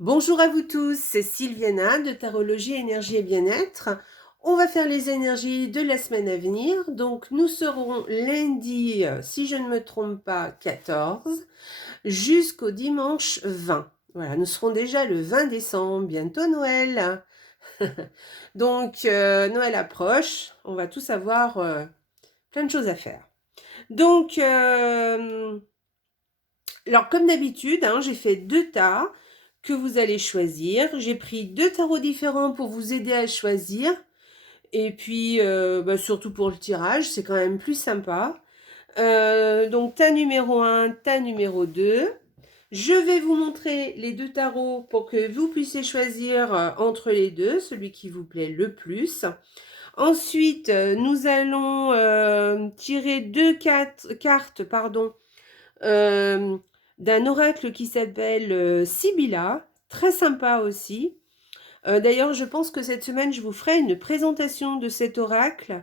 Bonjour à vous tous, c'est Sylviana de Tarologie Énergie et Bien-être. On va faire les énergies de la semaine à venir. Donc nous serons lundi, si je ne me trompe pas, 14, jusqu'au dimanche 20. Voilà, nous serons déjà le 20 décembre, bientôt Noël. Donc Noël approche, on va tous avoir plein de choses à faire. Donc, alors comme d'habitude, hein, j'ai fait 2 tas que vous allez choisir. J'ai pris 2 tarots différents pour vous aider à choisir. Et puis, surtout pour le tirage, c'est quand même plus sympa. Donc, tas numéro 1, tas numéro 2. Je vais vous montrer les 2 tarots pour que vous puissiez choisir entre les deux, celui qui vous plaît le plus. Ensuite, nous allons tirer 2 cartes, d'un oracle qui s'appelle Sibylla, très sympa aussi. D'ailleurs, je pense que cette semaine, je vous ferai une présentation de cet oracle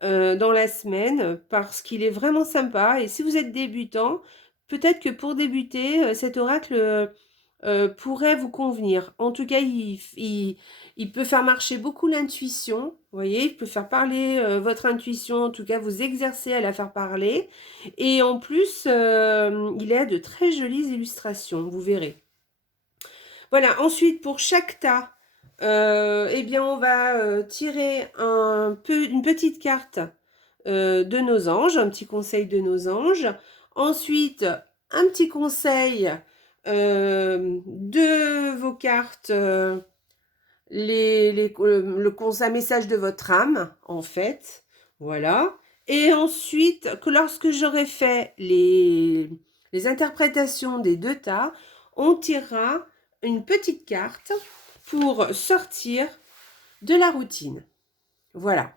dans la semaine parce qu'il est vraiment sympa. Et si vous êtes débutant, peut-être que pour débuter, cet oracle pourrait vous convenir. En tout cas, il peut faire marcher beaucoup l'intuition. Vous voyez, il peut faire parler votre intuition, en tout cas vous exercer à la faire parler. Et en plus, il a de très jolies illustrations, vous verrez. Voilà, ensuite pour chaque tas, eh bien on va tirer une petite carte de nos anges, un petit conseil de nos anges. Ensuite, un petit conseil de vos cartes, un message de votre âme, en fait. Voilà. Et ensuite, que lorsque j'aurai fait les interprétations des 2 tas, on tirera une petite carte pour sortir de la routine. Voilà.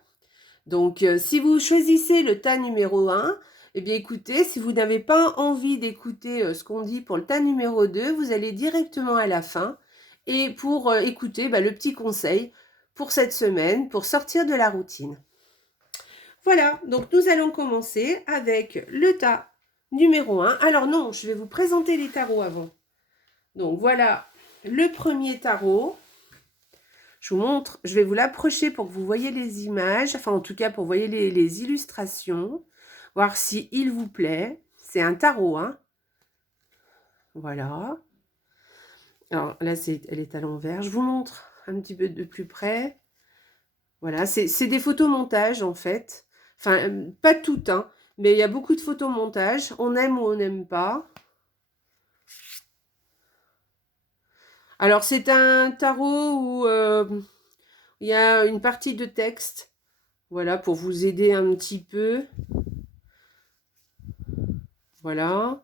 Donc, si vous choisissez le tas numéro 1, eh bien écoutez, si vous n'avez pas envie d'écouter ce qu'on dit pour le tas numéro 2, vous allez directement à la fin et pour écouter le petit conseil pour cette semaine, pour sortir de la routine. Voilà, donc nous allons commencer avec le tas numéro 1. Alors non, je vais vous présenter les tarots avant. Donc voilà le premier tarot. Je vous montre, je vais vous l'approcher pour que vous voyez les images, enfin en tout cas pour que vous voyez les illustrations, voir si il vous plaît. C'est un tarot, hein. Voilà. Alors là, elle est à l'envers. Je vous montre un petit peu de plus près. Voilà, c'est des photomontages en fait. Enfin, pas toutes, hein, mais il y a beaucoup de photomontages. On aime ou on n'aime pas. Alors c'est un tarot où il y a une partie de texte. Voilà, pour vous aider un petit peu. Voilà.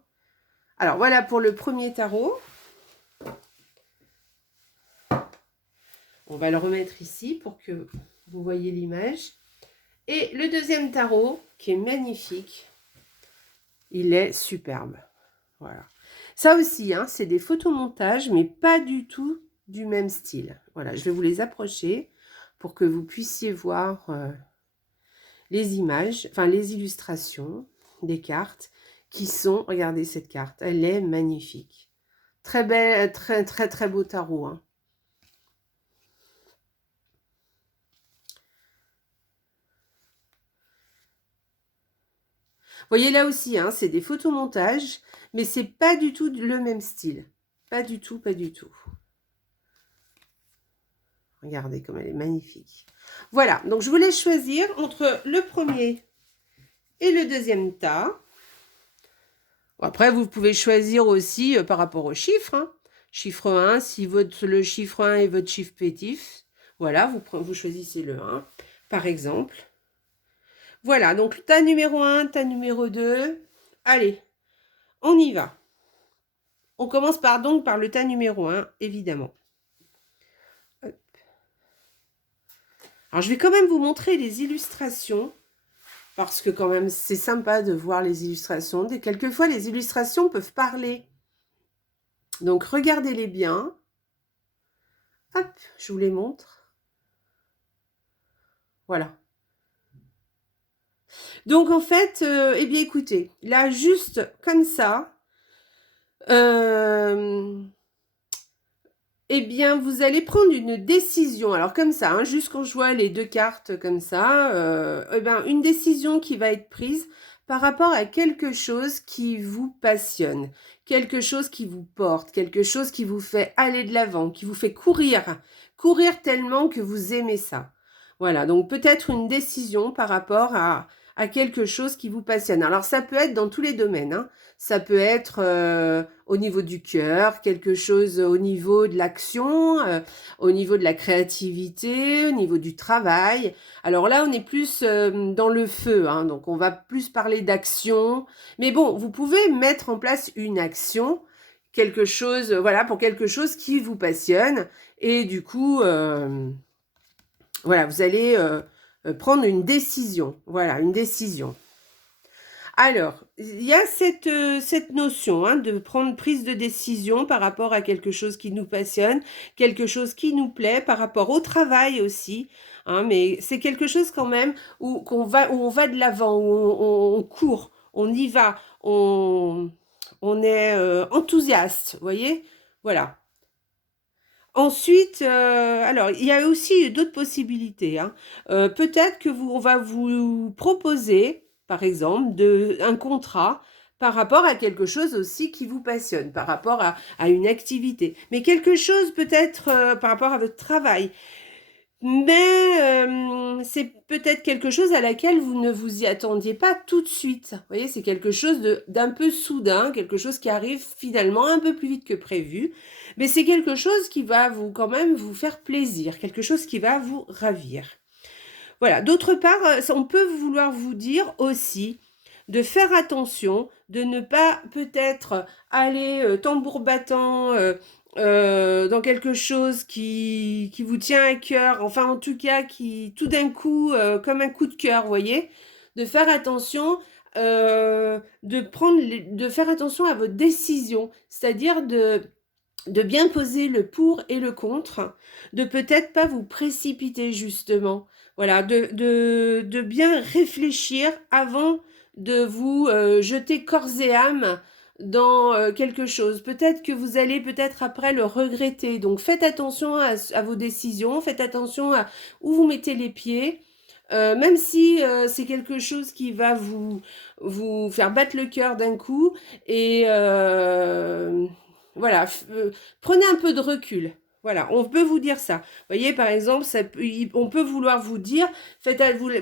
Alors voilà pour le premier tarot. On va le remettre ici pour que vous voyez l'image. Et le deuxième tarot, qui est magnifique, il est superbe. Voilà. Ça aussi, hein, c'est des photomontages, mais pas du tout du même style. Voilà, je vais vous les approcher pour que vous puissiez voir les images, enfin les illustrations des cartes qui sont, regardez cette carte, elle est magnifique. Très belle, très très très beau tarot, hein. Vous voyez là aussi, hein, c'est des photomontages, mais c'est pas du tout le même style. Pas du tout, pas du tout. Regardez comme elle est magnifique. Voilà, donc je vous laisse choisir entre le premier et le deuxième tas. Après, vous pouvez choisir aussi par rapport aux chiffres, hein. Chiffre 1, si le chiffre 1 est votre chiffre pétif, voilà, vous choisissez le 1, par exemple. Voilà, donc tas numéro 1, tas numéro 2. Allez, on y va. On commence donc par le tas numéro 1, évidemment. Hop. Alors, je vais quand même vous montrer les illustrations, parce que quand même, c'est sympa de voir les illustrations. Quelquefois, les illustrations peuvent parler. Donc, regardez-les bien. Hop, je vous les montre. Voilà. Donc, en fait, eh bien, écoutez, là, juste comme ça, Eh bien, vous allez prendre une décision. Alors comme ça, hein, juste quand je vois les 2 cartes comme ça, eh ben, une décision qui va être prise par rapport à quelque chose qui vous passionne, quelque chose qui vous porte, quelque chose qui vous fait aller de l'avant, qui vous fait courir, courir tellement que vous aimez ça. Voilà, donc peut-être une décision par rapport à quelque chose qui vous passionne. Alors ça peut être dans tous les domaines, hein. Ça peut être au niveau du cœur, quelque chose au niveau de l'action, au niveau de la créativité, au niveau du travail. Alors là, on est plus dans le feu, hein, donc on va plus parler d'action. Mais bon, vous pouvez mettre en place une action, quelque chose, voilà, pour quelque chose qui vous passionne. Et du coup, voilà, vous allez prendre une décision. Voilà, une décision. Alors, il y a cette notion hein, de prendre prise de décision par rapport à quelque chose qui nous passionne, quelque chose qui nous plaît, par rapport au travail aussi. Hein, mais c'est quelque chose quand même où on va de l'avant, où on court, on y va, on est enthousiaste, vous voyez? Voilà. Ensuite, alors il y a aussi d'autres possibilités, hein. Peut-être que on va vous proposer, par exemple, un contrat par rapport à quelque chose aussi qui vous passionne, par rapport à une activité. Mais quelque chose peut-être par rapport à votre travail. Mais c'est peut-être quelque chose à laquelle vous ne vous y attendiez pas tout de suite. Vous voyez, c'est quelque chose d'un peu soudain, quelque chose qui arrive finalement un peu plus vite que prévu. Mais c'est quelque chose qui va vous quand même vous faire plaisir, quelque chose qui va vous ravir. Voilà. D'autre part, on peut vouloir vous dire aussi de faire attention, de ne pas peut-être aller tambour battant dans quelque chose qui vous tient à cœur, enfin en tout cas qui tout d'un coup, comme un coup de cœur, vous voyez, de faire attention, de faire attention à votre décision, c'est-à-dire de bien poser le pour et le contre, de peut-être pas vous précipiter justement, voilà, de bien réfléchir avant de vous jeter corps et âme dans quelque chose. Peut-être que vous allez peut-être après le regretter. Donc faites attention à vos décisions, faites attention à où vous mettez les pieds. Même si c'est quelque chose qui va vous faire battre le cœur d'un coup et voilà, prenez un peu de recul. Voilà, on peut vous dire ça. Vous voyez, par exemple, on peut vouloir vous dire,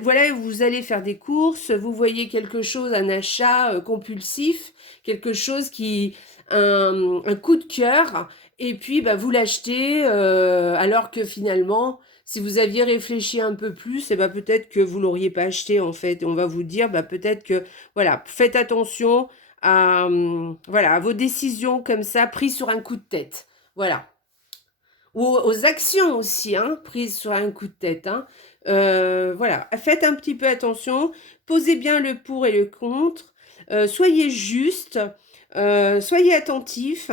voilà, vous allez faire des courses, vous voyez quelque chose, un achat compulsif, quelque chose un coup de cœur, et puis bah, vous l'achetez, alors que finalement, si vous aviez réfléchi un peu plus, et bah, peut-être que vous l'auriez pas acheté en fait. On va vous dire, bah, peut-être que, voilà, faites attention voilà, à vos décisions comme ça, prises sur un coup de tête. Voilà. Ou aux actions aussi, hein, prises sur un coup de tête. Hein. Voilà, faites un petit peu attention, posez bien le pour et le contre, soyez juste, soyez attentif.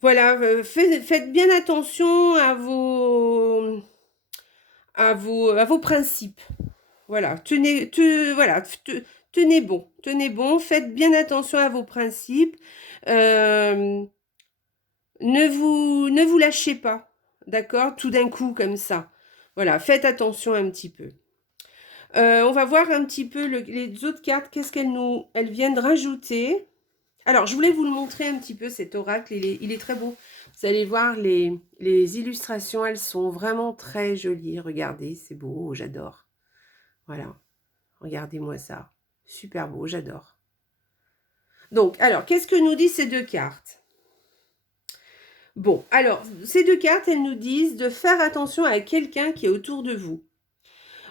Voilà, faites bien attention à vos principes. Voilà, tenez bon, faites bien attention à vos principes. Euh, ne vous lâchez pas, d'accord? Tout d'un coup comme ça. Voilà, faites attention un petit peu. On va voir un petit peu les autres cartes, qu'est-ce elles viennent rajouter. Alors, je voulais vous le montrer un petit peu, cet oracle, il est très beau. Vous allez voir les illustrations, elles sont vraiment très jolies. Regardez, c'est beau, j'adore. Voilà. Regardez-moi ça. Super beau, j'adore. Donc, alors, qu'est-ce que nous disent ces deux cartes? Bon, alors, ces deux cartes, elles nous disent de faire attention à quelqu'un qui est autour de vous.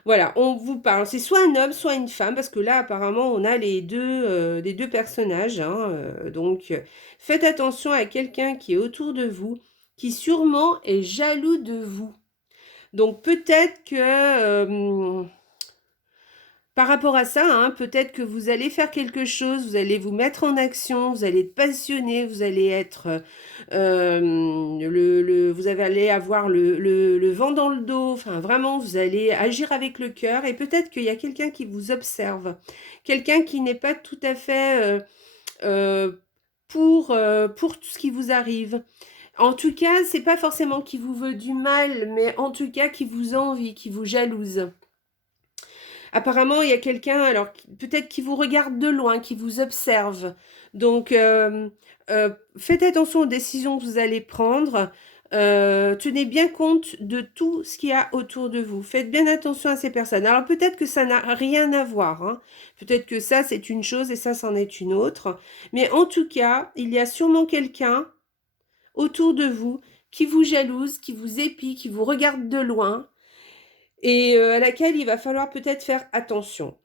Voilà, on vous parle, c'est soit un homme, soit une femme, parce que là, apparemment, on a les deux personnages. Hein, donc, faites attention à quelqu'un qui est autour de vous, qui sûrement est jaloux de vous. Donc, peut-être que... par rapport à ça, hein, peut-être que vous allez faire quelque chose, vous allez vous mettre en action, vous allez être passionné, vous allez être, vous allez avoir le vent dans le dos. Enfin, vraiment, vous allez agir avec le cœur. Et peut-être qu'il y a quelqu'un qui vous observe, quelqu'un qui n'est pas tout à fait pour tout ce qui vous arrive. En tout cas, c'est pas forcément qui vous veut du mal, mais en tout cas qui vous envie, qui vous jalouse. Apparemment, il y a quelqu'un, alors peut-être qui vous regarde de loin, qui vous observe. Donc, faites attention aux décisions que vous allez prendre. Tenez bien compte de tout ce qu'il y a autour de vous. Faites bien attention à ces personnes. Alors peut-être que ça n'a rien à voir, hein. Peut-être que ça, c'est une chose et ça, c'en est une autre. Mais en tout cas, il y a sûrement quelqu'un autour de vous qui vous jalouse, qui vous épie, qui vous regarde de loin et à laquelle il va falloir peut-être faire attention.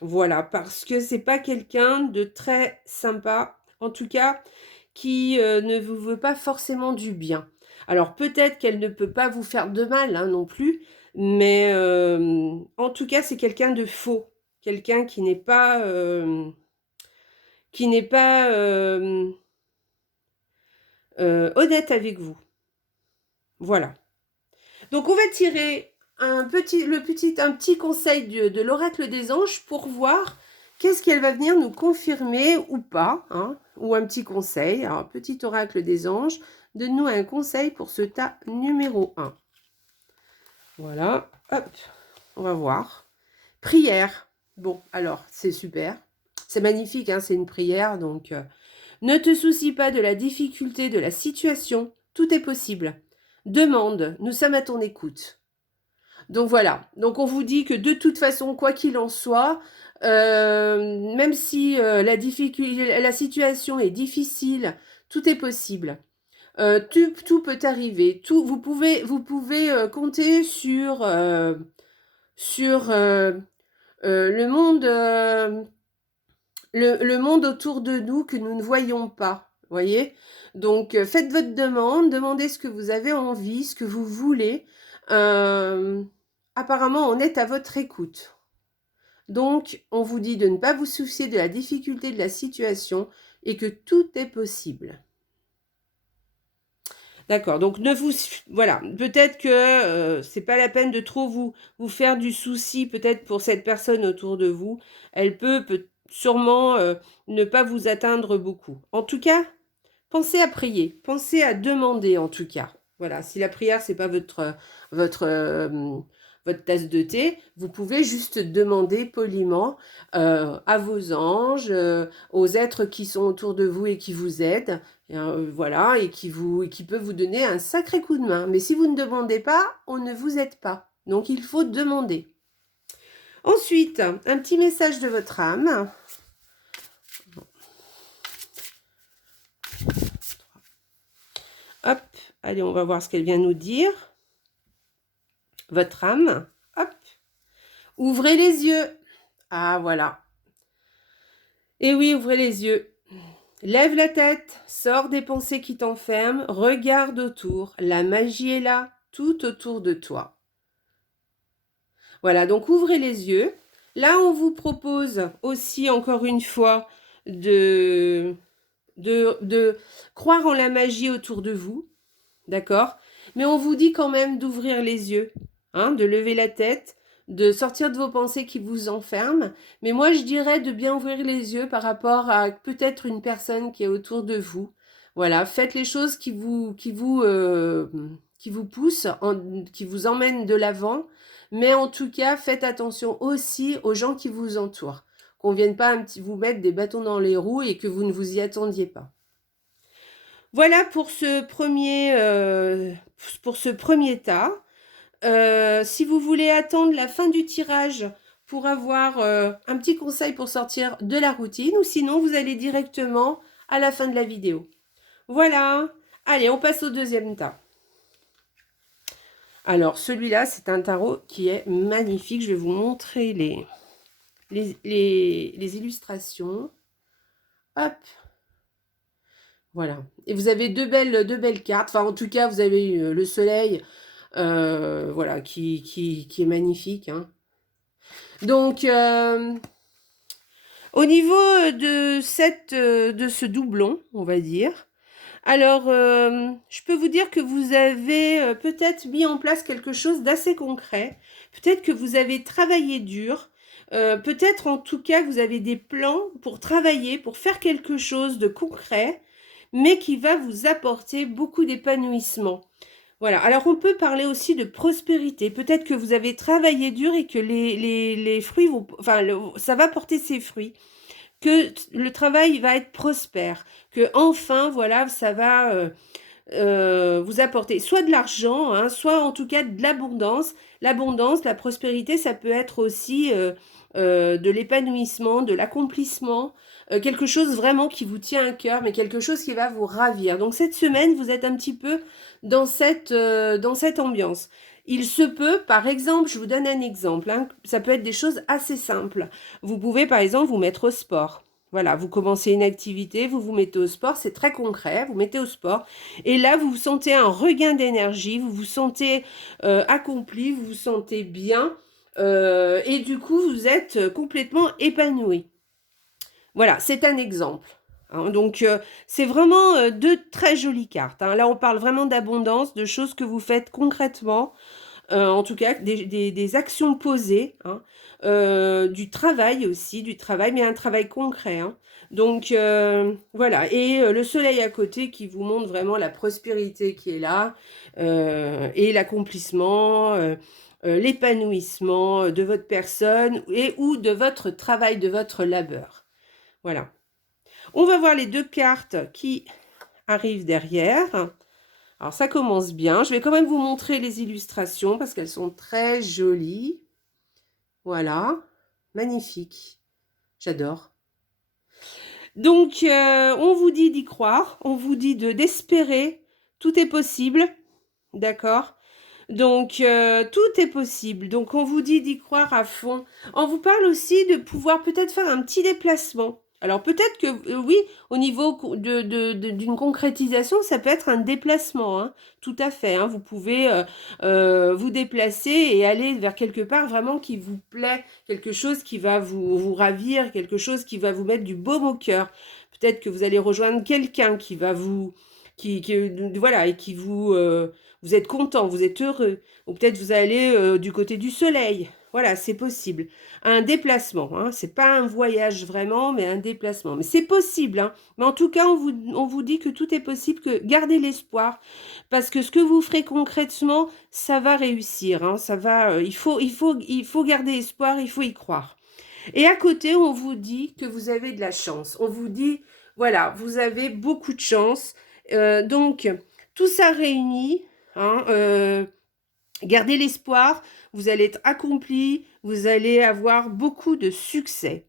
Voilà, parce que c'est pas quelqu'un de très sympa, en tout cas, qui ne vous veut pas forcément du bien. Alors peut-être qu'elle ne peut pas vous faire de mal hein, non plus, mais en tout cas, c'est quelqu'un de faux, quelqu'un qui n'est pas honnête avec vous. Voilà. Donc on va tirer un petit conseil de l'oracle des anges pour voir qu'est-ce qu'elle va venir nous confirmer ou pas, hein, ou un petit conseil. Alors, petit oracle des anges, donne-nous un conseil pour ce tas numéro 1. Voilà, hop, on va voir. Prière. Bon, alors, c'est super. C'est magnifique, hein, c'est une prière, donc ne te soucie pas de la difficulté de la situation, tout est possible. Demande, nous sommes à ton écoute. Donc voilà, donc on vous dit que de toute façon, quoi qu'il en soit, même si la situation est difficile, tout est possible. Tout peut arriver. Vous pouvez compter sur le monde, le monde autour de nous que nous ne voyons pas. Voyez. Donc faites votre demande, demandez ce que vous avez envie, ce que vous voulez. Apparemment, on est à votre écoute. Donc, on vous dit de ne pas vous soucier de la difficulté de la situation et que tout est possible. D'accord, donc voilà, peut-être que c'est pas la peine de trop vous faire du souci peut-être pour cette personne autour de vous. Elle peut sûrement ne pas vous atteindre beaucoup. En tout cas, pensez à prier, pensez à demander en tout cas. Voilà, si la prière c'est pas votre tasse de thé, vous pouvez juste demander poliment à vos anges, aux êtres qui sont autour de vous et qui vous aident, voilà, et qui peuvent vous donner un sacré coup de main. Mais si vous ne demandez pas, on ne vous aide pas. Donc il faut demander. Ensuite, un petit message de votre âme. Hop, allez, on va voir ce qu'elle vient nous dire. Votre âme, hop, ouvrez les yeux. Ah, voilà. Et oui, ouvrez les yeux. Lève la tête, sors des pensées qui t'enferment, regarde autour. La magie est là, tout autour de toi. Voilà, donc ouvrez les yeux. Là, on vous propose aussi, encore une fois, de croire en la magie autour de vous. D'accord? Mais on vous dit quand même d'ouvrir les yeux, hein, de lever la tête, de sortir de vos pensées qui vous enferment. Mais moi, je dirais de bien ouvrir les yeux par rapport à peut-être une personne qui est autour de vous. Voilà, faites les choses qui vous poussent, qui vous emmènent de l'avant. Mais en tout cas, faites attention aussi aux gens qui vous entourent. Qu'on ne vienne pas vous mettre des bâtons dans les roues et que vous ne vous y attendiez pas. Voilà pour ce premier tas. Si vous voulez attendre la fin du tirage pour avoir un petit conseil pour sortir de la routine, ou sinon vous allez directement à la fin de la vidéo. Voilà. Allez, on passe au deuxième tas. Alors, celui-là, c'est un tarot qui est magnifique. Je vais vous montrer les illustrations. Hop. Voilà. Et vous avez deux belles cartes. Enfin, en tout cas, vous avez le soleil, voilà, qui est magnifique. Hein. Donc, au niveau de ce doublon, on va dire, alors, je peux vous dire que vous avez peut-être mis en place quelque chose d'assez concret. Peut-être que vous avez travaillé dur. peut-être en tout cas que vous avez des plans pour travailler, pour faire quelque chose de concret, mais qui va vous apporter beaucoup d'épanouissement. Voilà, alors on peut parler aussi de prospérité. Peut-être que vous avez travaillé dur et que les fruits vont, enfin, ça va porter ses fruits, que le travail va être prospère, que enfin, voilà, ça va vous apporter soit de l'argent, hein, soit en tout cas de l'abondance. L'abondance, la prospérité, ça peut être aussi de l'épanouissement, de l'accomplissement, quelque chose vraiment qui vous tient à cœur, mais quelque chose qui va vous ravir. Donc cette semaine, vous êtes un petit peu dans cette ambiance. Il se peut, par exemple, je vous donne un exemple, hein, ça peut être des choses assez simples. Vous pouvez, par exemple, vous mettre au sport. Voilà, vous commencez une activité, vous vous mettez au sport, c'est très concret, vous mettez au sport. Et là, vous vous sentez un regain d'énergie, vous vous sentez accompli, vous vous sentez bien. Et du coup, vous êtes complètement épanoui. Voilà, c'est un exemple. Hein. Donc, c'est vraiment deux très jolies cartes. Hein. Là, on parle vraiment d'abondance, de choses que vous faites concrètement. En tout cas, des actions posées. Hein. Du travail aussi, du travail, mais un travail concret. Hein. Donc, voilà. Et le soleil à côté qui vous montre vraiment la prospérité qui est là, et l'accomplissement, l'épanouissement de votre personne et ou de votre travail, de votre labeur. Voilà. On va voir les deux cartes qui arrivent derrière. Alors ça commence bien. Je vais quand même vous montrer les illustrations parce qu'elles sont très jolies. Voilà. Magnifique. J'adore. Donc, on vous dit d'y croire. On vous dit d'espérer. Tout est possible. D'accord? Donc, tout est possible. Donc, on vous dit d'y croire à fond. On vous parle aussi de pouvoir peut-être faire un petit déplacement. Alors, peut-être que, oui, au niveau d'une concrétisation, ça peut être un déplacement, hein, tout à fait. Hein. Vous pouvez vous déplacer et aller vers quelque part vraiment qui vous plaît, quelque chose qui va vous ravir, quelque chose qui va vous mettre du baume au cœur. Peut-être que vous allez rejoindre quelqu'un qui va vous... voilà, et qui vous... vous êtes content, vous êtes heureux. Ou peut-être vous allez du côté du soleil. Voilà, c'est possible. Un déplacement, hein. C'est pas un voyage vraiment, mais un déplacement. Mais c'est possible, hein. Mais en tout cas, on vous dit que tout est possible, que gardez l'espoir. Parce que ce que vous ferez concrètement, ça va réussir, hein. Ça va, il faut garder espoir, il faut y croire. Et à côté, on vous dit que vous avez de la chance. On vous dit, voilà, vous avez beaucoup de chance. Donc, tout ça réuni, hein, gardez l'espoir, vous allez être accompli, vous allez avoir beaucoup de succès.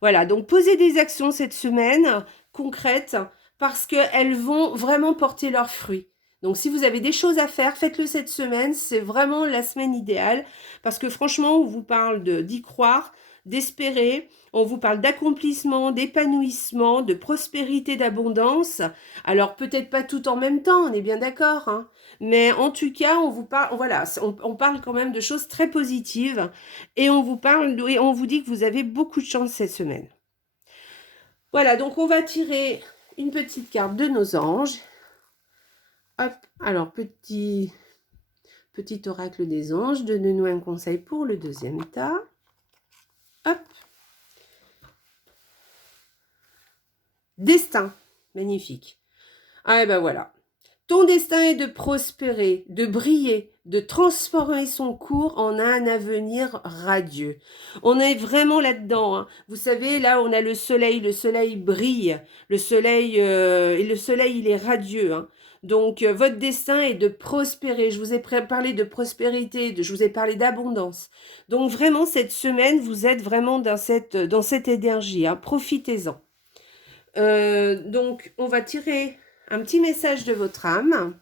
Voilà, donc posez des actions cette semaine concrètes parce qu'elles vont vraiment porter leurs fruits. Donc si vous avez des choses à faire, faites-le cette semaine, c'est vraiment la semaine idéale parce que franchement, on vous parle d'y croire, d'espérer, on vous parle d'accomplissement, d'épanouissement, de prospérité, d'abondance. Alors peut-être pas tout en même temps, on est bien d'accord, hein. Mais en tout cas, on vous parle, voilà, on parle quand même de choses très positives et on vous parle et on vous dit que vous avez beaucoup de chance cette semaine. Voilà, donc on va tirer une petite carte de nos anges. Hop, alors petit oracle des anges, donnez-nous un conseil pour le deuxième état. Hop. Destin, magnifique. Ah et ben voilà. Ton destin est de prospérer, de briller, de transformer son cours en un avenir radieux. On est vraiment là-dedans. Hein. Vous savez, là, on a le soleil brille, le soleil, et le soleil, il est radieux. Hein. Donc, votre destin est de prospérer. Je vous ai parlé de prospérité, je vous ai parlé d'abondance. Donc, vraiment, cette semaine, vous êtes vraiment dans cette énergie. Hein. Profitez-en. Donc, on va tirer un petit message de votre âme.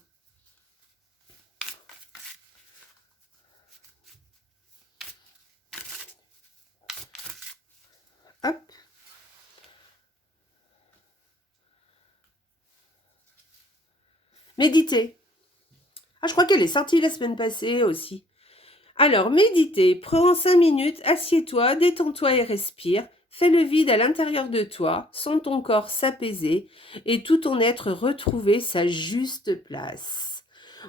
Hop. Méditez. Ah, je crois qu'elle est sortie la semaine passée aussi. Alors, méditez. Prends 5 minutes, assieds-toi, détends-toi et respire. Fais le vide à l'intérieur de toi, sens ton corps s'apaiser et tout ton être retrouver sa juste place.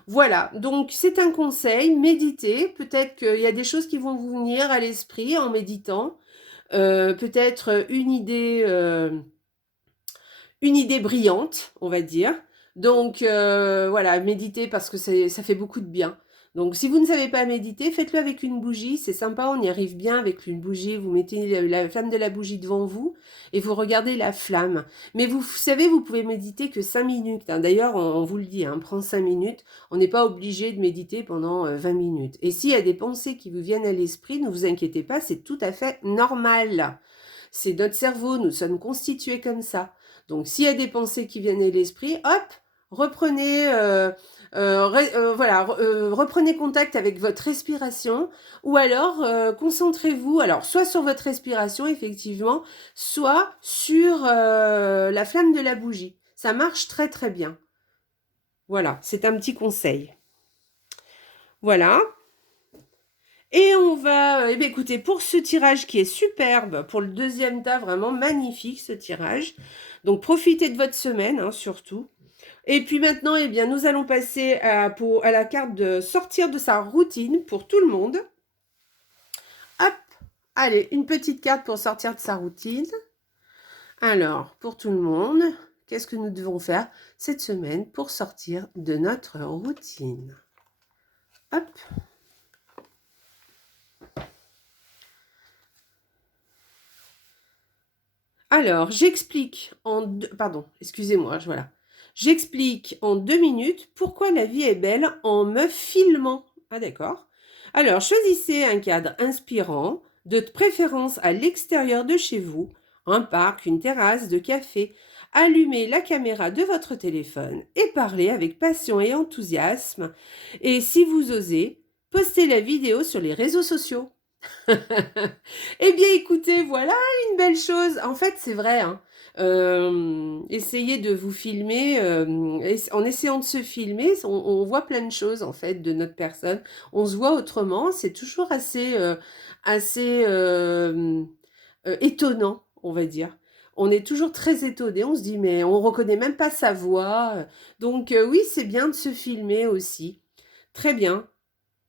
Voilà, donc c'est un conseil, méditez. Peut-être qu'il y a des choses qui vont vous venir à l'esprit en méditant. peut-être une idée brillante, on va dire. Donc voilà, méditez parce que ça fait beaucoup de bien. Donc si vous ne savez pas méditer, faites-le avec une bougie, c'est sympa, on y arrive bien avec une bougie, vous mettez la flamme de la bougie devant vous et vous regardez la flamme. Mais vous savez, vous pouvez méditer que 5 minutes. Hein. D'ailleurs, on vous le dit, hein, prend 5 minutes, on n'est pas obligé de méditer pendant 20 minutes. Et s'il y a des pensées qui vous viennent à l'esprit, ne vous inquiétez pas, c'est tout à fait normal. C'est notre cerveau, nous sommes constitués comme ça. Donc, s'il y a des pensées qui viennent à l'esprit, hop, reprenez, reprenez contact avec votre respiration, ou alors concentrez-vous, alors soit sur votre respiration effectivement, soit sur la flamme de la bougie. Ça marche très très bien. Voilà, c'est un petit conseil. Voilà. Et on va, eh bien, écoutez, pour ce tirage qui est superbe, pour le deuxième tas, vraiment magnifique ce tirage. Donc profitez de votre semaine, hein, surtout. Et puis maintenant, eh bien, nous allons passer à la carte de sortir de sa routine pour tout le monde. Hop, allez, une petite carte pour sortir de sa routine. Alors, pour tout le monde, qu'est-ce que nous devons faire cette semaine pour sortir de notre routine? Hop. Alors, j'explique en deux... Pardon, excusez-moi, voilà. J'explique en 2 minutes pourquoi la vie est belle en me filmant. Ah d'accord. Alors, choisissez un cadre inspirant, de préférence à l'extérieur de chez vous, un parc, une terrasse de café. Allumez la caméra de votre téléphone et parlez avec passion et enthousiasme. Et si vous osez, postez la vidéo sur les réseaux sociaux. Eh bien, écoutez, voilà une belle chose. En fait, c'est vrai, hein. Essayez de vous filmer. En essayant de se filmer, on voit plein de choses, en fait, de notre personne. On se voit autrement. C'est toujours assez étonnant, on va dire. On est toujours très étonné. On se dit, mais on reconnaît même pas sa voix. Donc, oui, c'est bien de se filmer aussi. Très bien.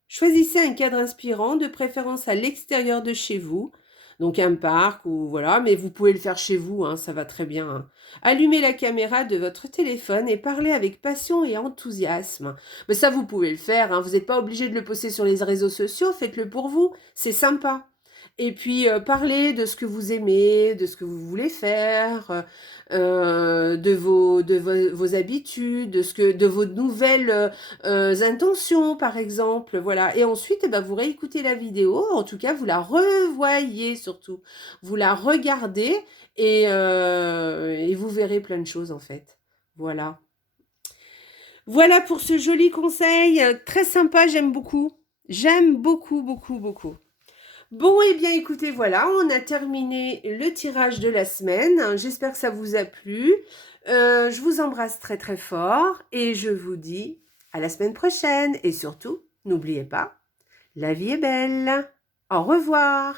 Choisissez un cadre inspirant, de préférence à l'extérieur de chez vous, donc un parc ou voilà, mais vous pouvez le faire chez vous, hein, ça va très bien. Hein. Allumez la caméra de votre téléphone et parlez avec passion et enthousiasme. Mais ça, vous pouvez le faire, hein, vous n'êtes pas obligé de le poster sur les réseaux sociaux, faites-le pour vous, c'est sympa. Et puis, parlez de ce que vous aimez, de ce que vous voulez faire, vos habitudes, de vos nouvelles intentions, par exemple. Voilà. Et ensuite, eh ben, vous réécoutez la vidéo. En tout cas, vous la revoyez surtout. Vous la regardez et vous verrez plein de choses, en fait. Voilà. Voilà pour ce joli conseil. Très sympa, j'aime beaucoup. J'aime beaucoup, beaucoup, beaucoup. Bon, eh bien, écoutez, voilà, on a terminé le tirage de la semaine. J'espère que ça vous a plu. Je vous embrasse très, très fort et je vous dis à la semaine prochaine. Et surtout, n'oubliez pas, la vie est belle. Au revoir.